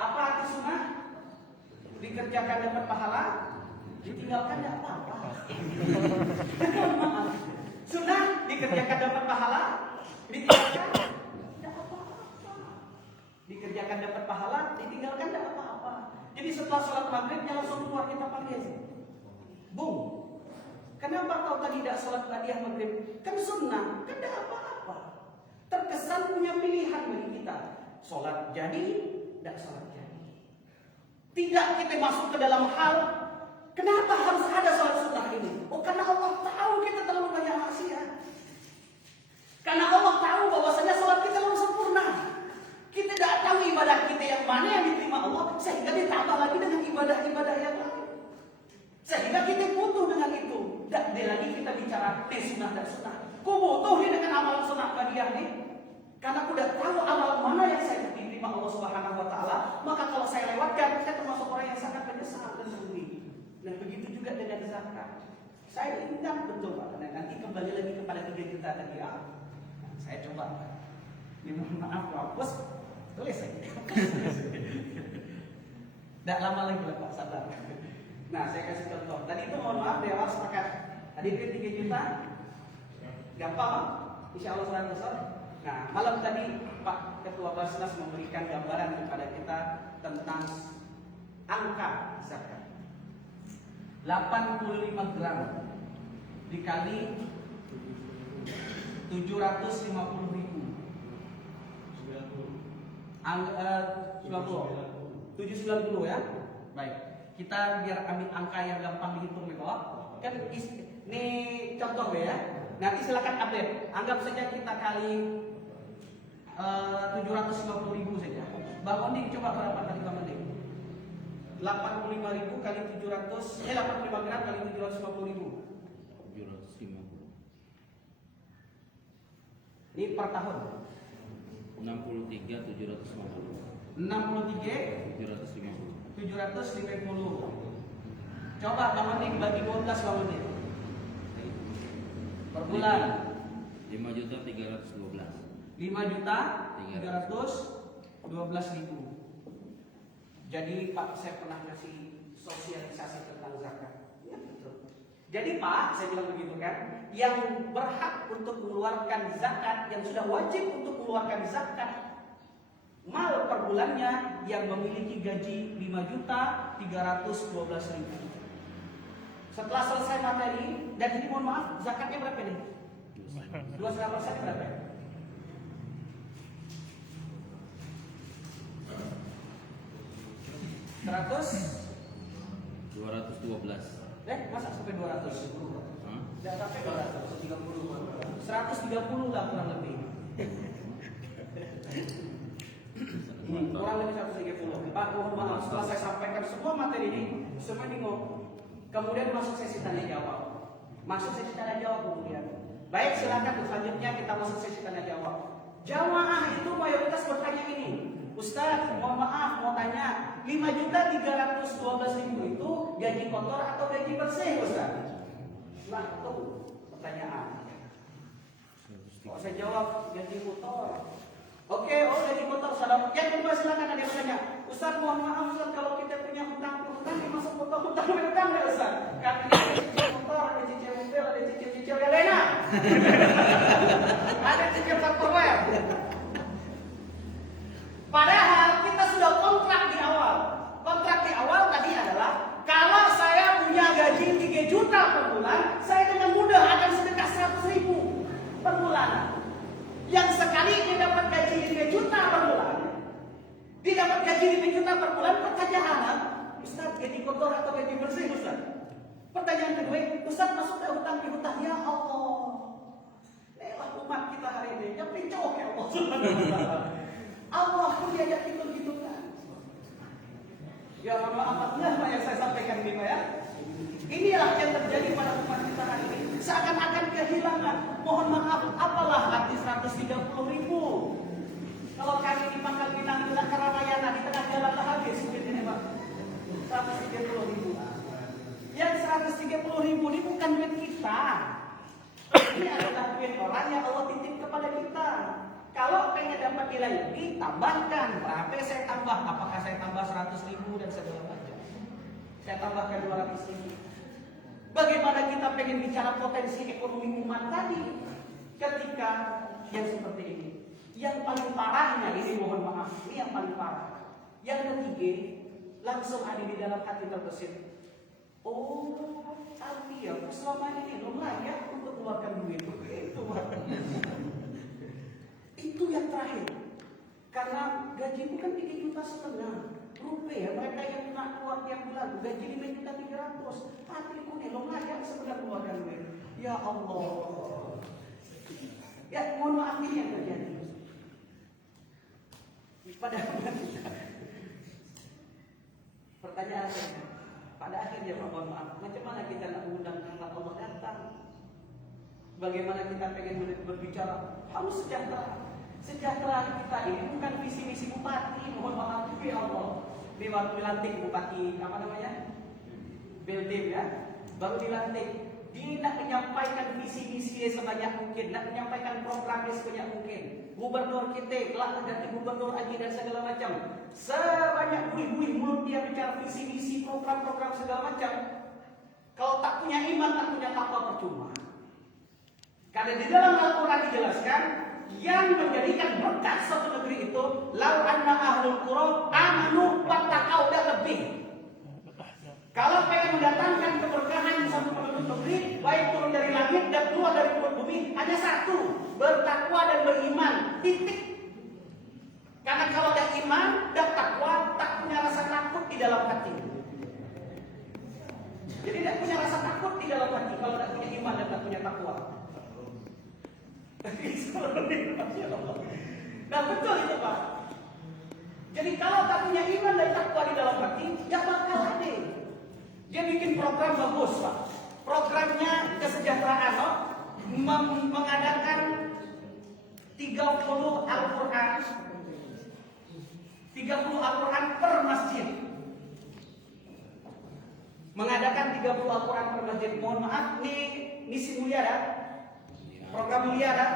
Apa arti sunnah? Dikerjakan dapat pahala, ditinggalkan tidak apa-apa. Maaf. Sunnah dikerjakan dapat pahala, ditinggalkan tidak apa-apa. Dikerjakan dapat pahala, ditinggalkan tidak apa-apa. Jadi setelah sholat maghribnya langsung keluar kita panggil. Bung, kenapa kau tadi tidak sholat ba'diyah maghrib? Kan sunnah, kan tidak apa-apa. Terkesan punya pilihan bagi kita. Sholat jadi, tidak sholat jadi. Tidak kita masuk ke dalam hal kenapa harus ada sholat sunnah ini? Oh, karena Allah tahu kita terlalu banyak maksiat. Karena Allah tahu bahwasanya sholat kita belum sempurna. Kita tidak tahu ibadah kita yang mana yang diterima Allah, sehingga ditambah lagi dengan ibadah-ibadah yang lain. Sehingga kita butuh dengan itu. Dan lagi kita bicara sunnah dan sunnah. Ku butuh nih dengan amalan sunnah ba'diyah nih. Karena aku udah tahu amal mana yang saya diterima Allah Subhanahu wa taala, maka kalau saya lewatkan, saya termasuk orang yang sangat menyesal dan rugi. Dan begitu juga dengan zakat. Saya ingat betul Pak, nanti kembali lagi kepada 3 juta tadi ya. Nah, saya coba. Mohon maaf hapus, tulis saja. Tidak lama lagi lah Pak, sabar. Nah, saya kasih contoh. Tadi itu mohon maaf di awal sepakat. Tadi itu 3 juta. Gampang, insya Allah 100%. Nah, malam tadi Pak Ketua Basnas memberikan gambaran kepada kita tentang angka zakat. 85 gram dikali 750 ribu. 790 ya. Baik. Kita biar ambil angka yang gampang dihitung di bawah. Kan ini contoh ya. Nanti silakan update. Anggap saja kita kali 750 ribu saja. Bang Ondi coba berapa tadi Bang Ondi? 85 ribu kali 700, 85 gram kali 750 ribu. 750. Ini per tahun. 63 750. 63 750. 750. Coba Bang Ondi bagi 12 Bang Ondi. Per bulan 5.312. 5.312.000. Jadi Pak, saya pernah ngasih sosialisasi tentang zakat. Ya, betul. Jadi Pak, saya bilang begitu kan, yang berhak untuk mengeluarkan zakat, yang sudah wajib untuk mengeluarkan zakat mal per bulannya, yang memiliki gaji 5.312.000. Setelah selesai materi, dan ini mohon maaf, zakatnya berapa nih? 2,5% berapa? 212. Masa sampai 200? Tidak sampai 230. 130 lah kurang lebih. Kurang lebih 130. Pak, mohon maaf, setelah saya sampaikan semua materi ini, semua ini kemudian masuk sesi tanya jawab. Masuk sesi tanya jawab kemudian. Baik, silakan selanjutnya kita masuk sesi tanya jawab. Jamaah itu mayoritas bertanya ini. Ustaz, mohon maaf, mau tanya 5.312.000 itu gaji kotor atau gaji bersih, Ustaz? Nah, itu pertanyaan. Kalau saya jawab gaji kotor, Oke, oh jadi kotor salam. Yang kedua silakan ada yang bertanya. Ustaz, mohon maaf Ustaz, kalau kita punya hutang masuk hutang ya Ustaz. Karena ada cicil motor, ada cicil mobil, ada cicil yang lainnya. Ada cicil Tupperware. Padahal kita sudah kontrak di awal. Kontrak di awal tadi adalah kalau saya punya gaji 3 juta per bulan, saya dengan mudah akan sedekah 100.000 per bulan. Yang sekali dia dapat gaji 5 juta per bulan, dia dapat gaji 5 juta per bulan, pertanyaan, Ustaz, gaji kotor atau gaji bersih Ustaz? Pertanyaan kedua, Ustaz masuk ke hutang piutang, ya Allah. Inilah umat kita hari ini, yang pincok ya Allah. Allah pun diajak gitu kan. Ya maaf yang saya sampaikan ini Pak ya. Inilah yang terjadi pada umat kita hari ini. Seakan-akan kehilangan. Mohon maaf, apalah arti 130.000? Kalau kami di Pangkal Pinang, di Karamayana, di tengah jalan lah habis ini Pak. 130.000. Yang 130.000 ini bukan duit kita. Ini adalah duit orang yang Allah titip kepada kita. Kalau pengen dapat nilai lebih, tambahkan. Berapa saya tambah? Apakah saya tambah 100.000 dan segala macam? Saya tambahkan 200.000. Bagaimana kita pengen bicara potensi ekonomi umat tadi ketika yang seperti ini? Yang paling parahnya ini, mohon maaf, ini yang paling parah. Yang ketiga, langsung ada di dalam hati terbesit. Oh, artinya selama ini belum layak untuk keluarkan duit. Itu yang terakhir. Karena gaji bukan 3,5 juta rupiah. Mereka yang nak keluar tiap bulan gaji 5,3 juta. Hatiku nih belum layak sekedar keluarkan duit. Ya Allah. Ya mohon maaf ini yang terjadi. Pertanyaan saya, pada akhirnya mohon maaf, macam mana kita nak mengundang Allah datang? Bagaimana kita pengen berbicara harus sejahtera? Sejahtera kita ini bukan visi misi bupati, mohon maaf ya Allah. Di waktu dilantik bupati apa namanya? Beldim ya, baru dilantik. Dia nak menyampaikan visi misi sebanyak mungkin, nak menyampaikan programnya sebanyak mungkin. Gubernur kita, kelak ganti gubernur lagi dan segala macam. Sebanyak buih-buih mulut dia bicara visi misi program-program segala macam. Kalau tak punya iman, tak punya takwa percuma. Karena di dalam Al-Quran dijelaskan yang menjadikan berkat suatu negeri itu lau anna ahlul qura amanu wattaqau dan lebih. Kalau pengen mendatangkan keberkahan di suatu penduduk negeri, baik turun dari langit dan keluar dari perut bumi, hanya satu, bertakwa dan beriman. Titik. Karena kalau ada iman dan takwa, tak punya rasa takut di dalam hati. Jadi tidak punya rasa takut di dalam hati kalau tidak punya iman dan tak punya takwa. Nah betul itu Pak. Jadi kalau tak punya iman dan takwa di dalam hati, ya bakal ada. Dia bikin program bagus Pak. Programnya kesejahteraan Pak. Mengadakan 30 Al-Quran 30 Al-Quran per masjid. Mengadakan 30 Al-Quran per masjid. Mohon maaf, nih misi mulia dah. Program mulia dah.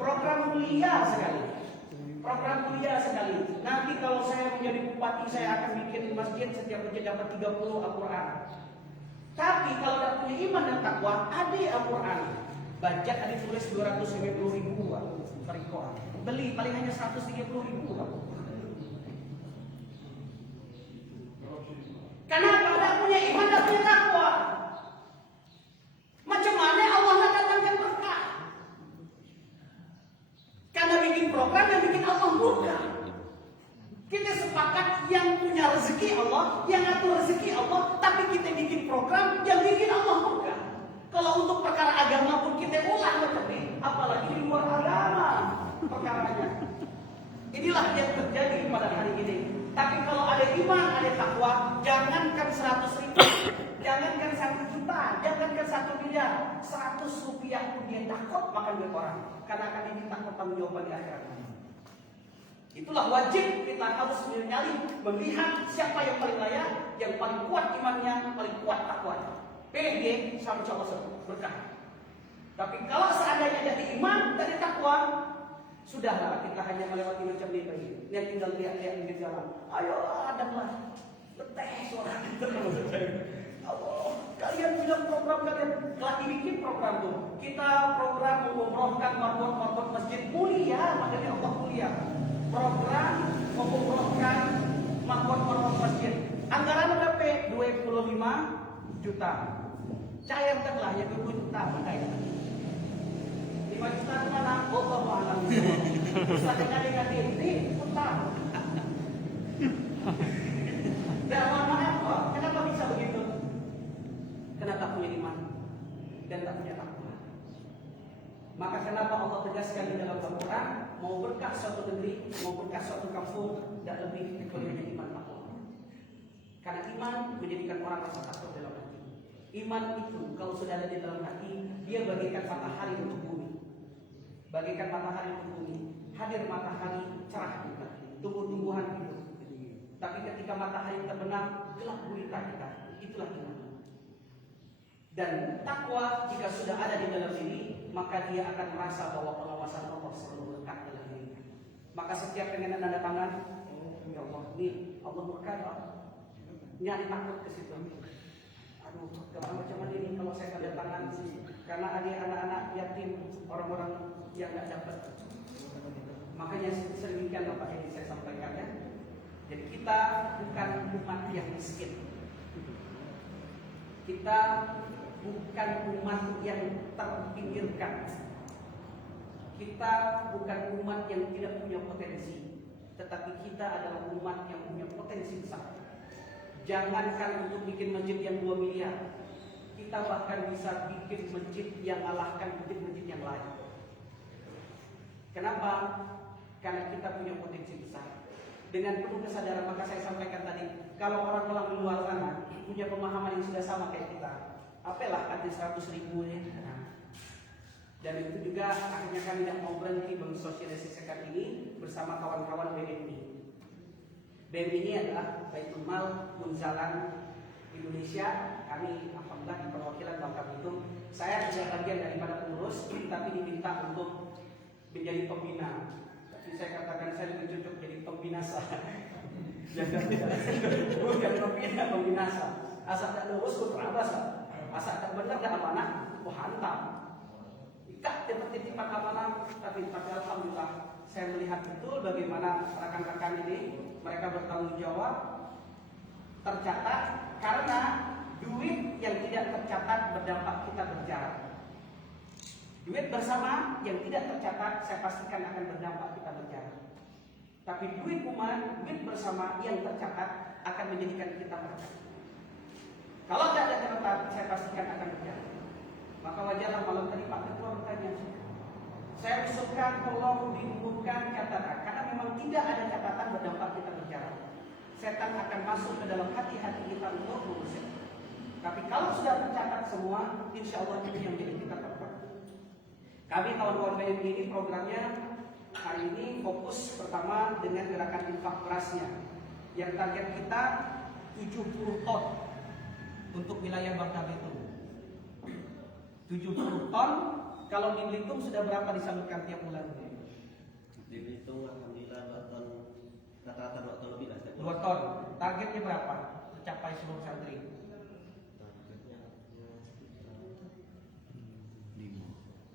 Program mulia sekali. Program mulia sekali. Nanti kalau saya menjadi bupati, saya akan bikin masjid, setiap masjid dapat 30 Al-Quran. Tapi kalau tidak punya iman dan takwa, ada Al-Quran. Budget ada tulis 250.000 per Quran. Beli paling hanya 130.000. Kenapa? Tidak punya iman, tidak punya takwa. Macam mana Allah nak datangkan berkah? Karena bikin program yang bikin Allah murka. Kita sepakat yang punya rezeki Allah, yang atur rezeki Allah, tapi kita bikin program yang bikin Allah murka. Kalau untuk perkara agama pun kita ulang lebih, apalagi di luar agama perkaranya. Inilah yang terjadi pada hari ini. Tapi kalau ada iman, ada takwa, jangankan 100.000, jangankan 1 juta, jangankan 1 miliar, 100 rupiah pun dia takut makan duit orang, karena akan diminta pertanggungjawaban di akhirat. Itulah wajib kita harus menyali, melihat siapa yang paling layak, yang paling kuat imannya, paling kuat takwanya. PG sama Allah berkah. Tapi kalau seandainya jadi iman, jadi takwa, Sudahlah kita hanya melewati macam ini. Dia tinggal teriak-teriak di jalan. Ayo adamlah. Betes suara kita. Allah, kalian bilang program kalian telah dibikin program tuh. Kita program mengumrohkan marbot masjid mulia, makanya Allah mulia. Program mengumrohkan marbot masjid. Anggaran berapa? 25 juta. Cairkanlah ya 20 juta makanya. 5 juta ke mana? Allah alam. Ustaz kali-kali ini utang. Dakwah apa? Kenapa bisa begitu? Karena tak punya iman dan tak punya takwa. Maka kenapa Allah tegaskan di dalam Al-Quran, mau berkah suatu negeri, mau berkah suatu kampung, tidak lebih kecuali hanya iman takwa. Karena iman menjadikan orang rasa takut dalam hati. Iman itu kalau sudah ada di dalam hati, dia bagaikan matahari untuk bumi. Bagaikan matahari untuk bumi. Hadir matahari cerah kita, tumbuh-tumbuhan hidup. Tapi ketika matahari terbenam, gelap gulita kita. Itulah iman. Dan takwa jika sudah ada di dalam diri, maka dia akan merasa bahwa pengawasan Allah selalu lekat dalam dirinya. Maka setiap pengen ada tangan, ya Allah, ini Allah berkata, nyari takut ke situ. Aduh, kalau macam mana ini kalau saya tanda tangan karena ada anak-anak yatim, orang-orang yang tidak dapat. Makanya sedemikian Bapak ini saya sampaikan ya. Jadi kita bukan umat yang miskin. Kita bukan umat yang terpinggirkan. Kita bukan umat yang tidak punya potensi. Tetapi kita adalah umat yang punya potensi besar. Jangankan untuk bikin masjid yang 2 miliar, kita bahkan bisa bikin masjid yang mengalahkan masjid-masjid yang lain. Kenapa? Karena kita punya potensi besar. Dengan penuh kesadaran, maka saya sampaikan tadi, kalau orang-orang di luar sana punya pemahaman yang sudah sama kayak kita, apalah arti 100.000 ya. Dan itu juga akhirnya kami tidak mau berhenti mensosialisasikan ini bersama kawan-kawan BMI. BMI ini adalah Baitul Mal Munzalan Indonesia. Kami alhamdulillah di perwakilan Bangka Belitung. Saya tidak bagian daripada pengurus, tapi diminta untuk menjadi pembina. Tapi saya katakan saya lebih cocok jadi pembinasa. Bukan pembina, pembinasa. Asal tak lurus kau terabas. Asal tak benar tak amanah, kau hantam. Ikat titipan amanah, tapi alhamdulillah saya melihat betul bagaimana rekan-rekan ini mereka bertanggung jawab, tercatat, karena duit yang tidak tercatat berdampak kita berjarak. Duit bersama yang tidak tercatat saya pastikan akan berdampak kita berjarak. Tapi duit umat, duit bersama yang tercatat akan menjadikan kita berjarak. Kalau tidak ada tercatat saya pastikan akan berjarak. Maka wajarlah malam tadi Pak Ketua bertanya, saya usulkan tolong diumumkan catatan, karena memang tidak ada catatan berdampak kita berjarak. Setan akan masuk ke dalam hati-hati kita untuk mengusir. Tapi kalau sudah tercatat semua, insya Allah itu yang menjadi kita terkuat. Kami kawan-kawan BMI ini programnya hari ini fokus pertama dengan gerakan infak berasnya, yang target kita 70 ton untuk wilayah Bangka Belitung. 70 ton. Kalau di Belitung sudah berapa disalurkan tiap bulan? Di Belitung alhamdulillah 2 ton, rata-rata 2 ton lebih lah. 2 ton. Targetnya berapa? Tercapai seluruh santri? Targetnya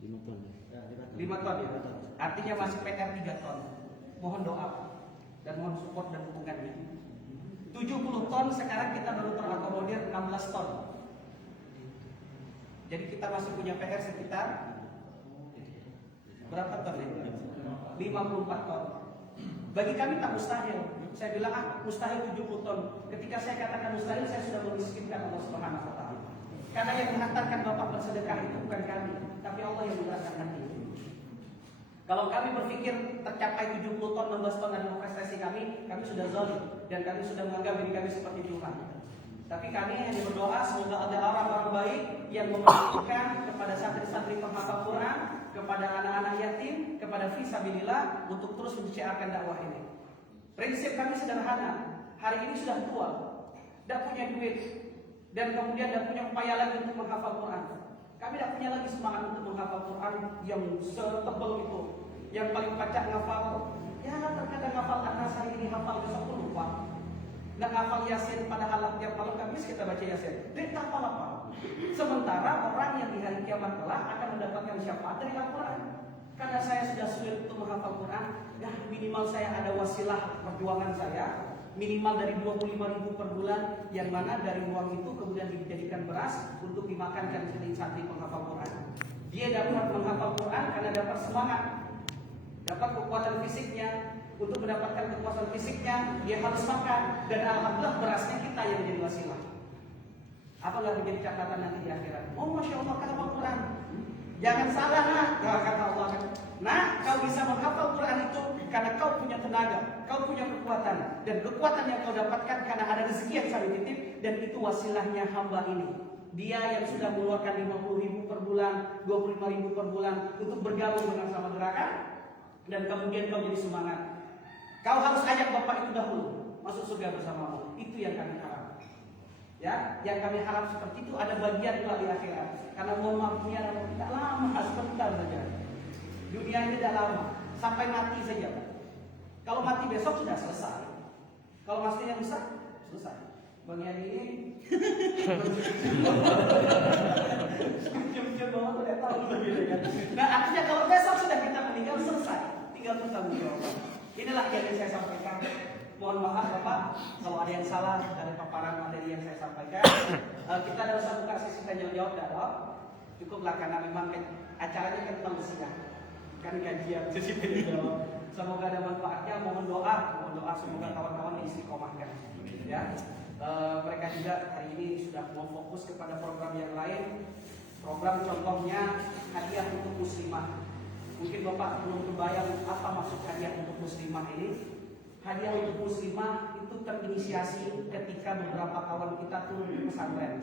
5 ton. 5 ton ya? Artinya masih PR 3 ton. Mohon doa dan mohon support dan dukungannya. 70 ton sekarang kita baru terakomodir 16 ton. Jadi kita masih punya PR sekitar berapa ton ya? 54 ton. Bagi kami tak mustahil. Saya bilang mustahil 70 ton. Ketika saya katakan mustahil, saya sudah memiskinkan Allah Subhanahu wa taala. Karena yang menghantarkan Bapak bersedekah itu bukan kami, tapi Allah yang menggerakkan hati. Kalau kami berpikir tercapai 70 ton, 16 ton adalah prestasi kami sudah zalim dan kami sudah menganggap diri kami seperti Tuhan. Tapi kami hanya berdoa semoga ada orang-orang baik yang memberikan kepada santri-santri penghafal Quran, kepada anak-anak yatim, kepada fisabilillah untuk terus menyiarkan dakwah ini. Prinsip kami sederhana. Hari ini sudah tua, tidak punya duit, dan kemudian tidak punya upaya lagi untuk menghafal Quran. Kami tidak punya lagi semangat untuk menghafal Quran yang setebal itu. yang paling pacak ngafal. Ya terkadang ngafal anak hari ini hafal besok pun lupa. Nggak ngafal Yasin padahal tiap malam Kamis kita baca Yasin. Dia tak hafal. Sementara orang yang di hari kiamat kelak akan mendapatkan syafaat dari Al-Quran. Karena saya sudah sulit untuk menghafal Quran, ya minimal saya ada wasilah perjuangan saya, minimal dari 25.000 per bulan, yang mana dari uang itu kemudian dijadikan beras untuk dimakankan santri menghafal Quran. Dia dapat menghafal Quran karena dapat semangat, dapat kekuatan fisiknya. Untuk mendapatkan kekuatan fisiknya, dia harus makan, dan alhamdulillah berasnya kita yang menjadi wasilah. Apa nggak menjadi catatan nanti di akhirat? Oh masya Allah kata Al-Quran. Jangan salah nak, kata Allah kan. Nah, kau bisa menghafal Quran itu karena kau punya tenaga, kau punya kekuatan, dan kekuatan yang kau dapatkan karena ada rezeki yang saya titip, dan itu wasilahnya hamba ini. Dia yang sudah mengeluarkan 50.000 per bulan, 25.000 per bulan untuk bergabung dengan sama gerakan, dan kemudian kau jadi semangat. Kau harus ajak bapak itu dahulu masuk surga bersamamu. Itu yang kami harap. Ya, yang kami harap seperti itu ada bagian pula di akhirat. Karena mohon maaf dunia tidak lama, sebentar saja. Dunia ini tidak lama, sampai mati saja. Kalau mati besok sudah selesai. Kalau masih yang besar selesai. Bang Yani ini nah artinya kalau besok sudah kita meninggal selesai, tinggal bertanggung jawab. Inilah yang saya sampaikan. Mohon maaf Bapak kalau ada yang salah dari paparan materi yang saya sampaikan. Kita tidak usah buka sesi tanya jawab dalam. Cukuplah karena memang acaranya kan manusia, kan kajian sesi tanya jawab. Semoga ada manfaatnya. Mohon doa semoga kawan-kawan istiqomahkan. Ya, mereka juga hari ini sudah mau fokus kepada program yang lain. Program contohnya hadiah untuk muslimah. Mungkin Bapak belum kebayang apa maksud hadiah untuk muslimah ini. Hadiah untuk muslimah itu terinisiasi ketika beberapa kawan kita turun ke pesantren.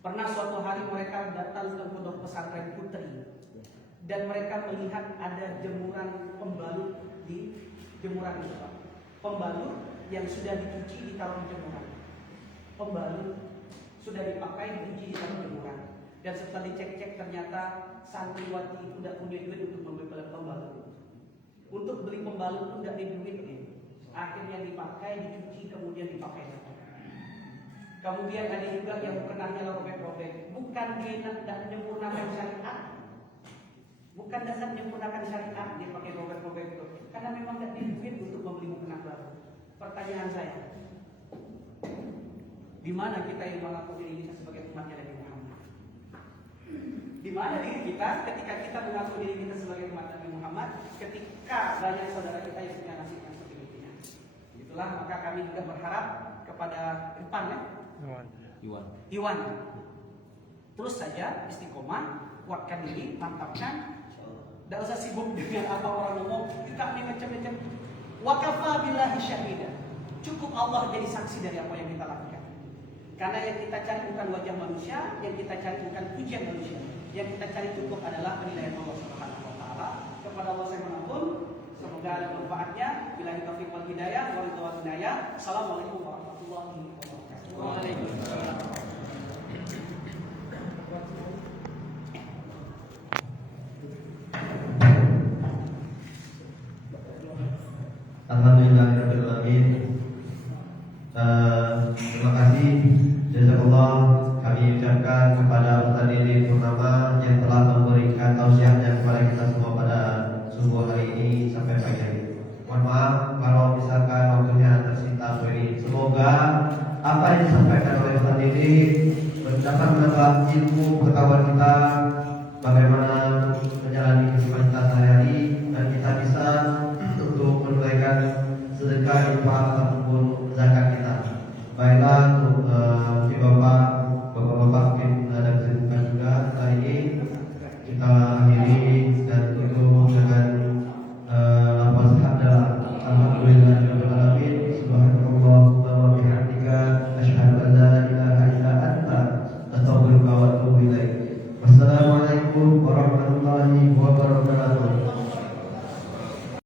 Pernah suatu hari mereka datang ke pondok pesantren Putri, dan mereka melihat ada jemuran pembalut di jemuran itu, Pak. Pembalut yang sudah dicuci ditaruh di jemuran. Pembalut sudah dipakai dicuci ditaruh di jemuran. Dan setelah dicek-cek ternyata santriwati itu tidak punya duit untuk membeli pembalut. Untuk beli pembalut pun tidak ada duit. Akhirnya dipakai, dicuci, kemudian dipakai. Kemudian ada juga yang kenanya robek-robek. Bukan dia tidak menyempurnakan syariat. Bukan dasar menyempurnakan syariat dia pakai robek-robek itu. Karena memang tidak ada duit untuk membeli mukena baru. Pertanyaan saya, di mana kita yang mengaku diri kita sebagai umatnya Nabi Muhammad? Di mana diri kita ketika kita mengaku diri kita sebagai umat Nabi Muhammad, ketika banyak saudara kita yang punya nasib yang seperti itu? Itulah maka kami juga berharap kepada Irfan ya, Iwan. Terus saja istiqomah, kuatkan diri, mantapkan. Tidak usah sibuk dengan apa orang ngomong, kita ini macam-macam. Wa kafa billahi syahida. Cukup Allah jadi saksi dari apa yang kita lakukan. Karena yang kita cari bukan wajah manusia, yang kita cari bukan pujian manusia. Yang kita cari cukup adalah penilaian Allah Subhanahu wa taala. Kepada Allah saya mengampun. Semoga ada manfaatnya. Billahi taufiq wal hidayah. Assalamualaikum warahmatullahi wabarakatuh. Waalaikumsalam.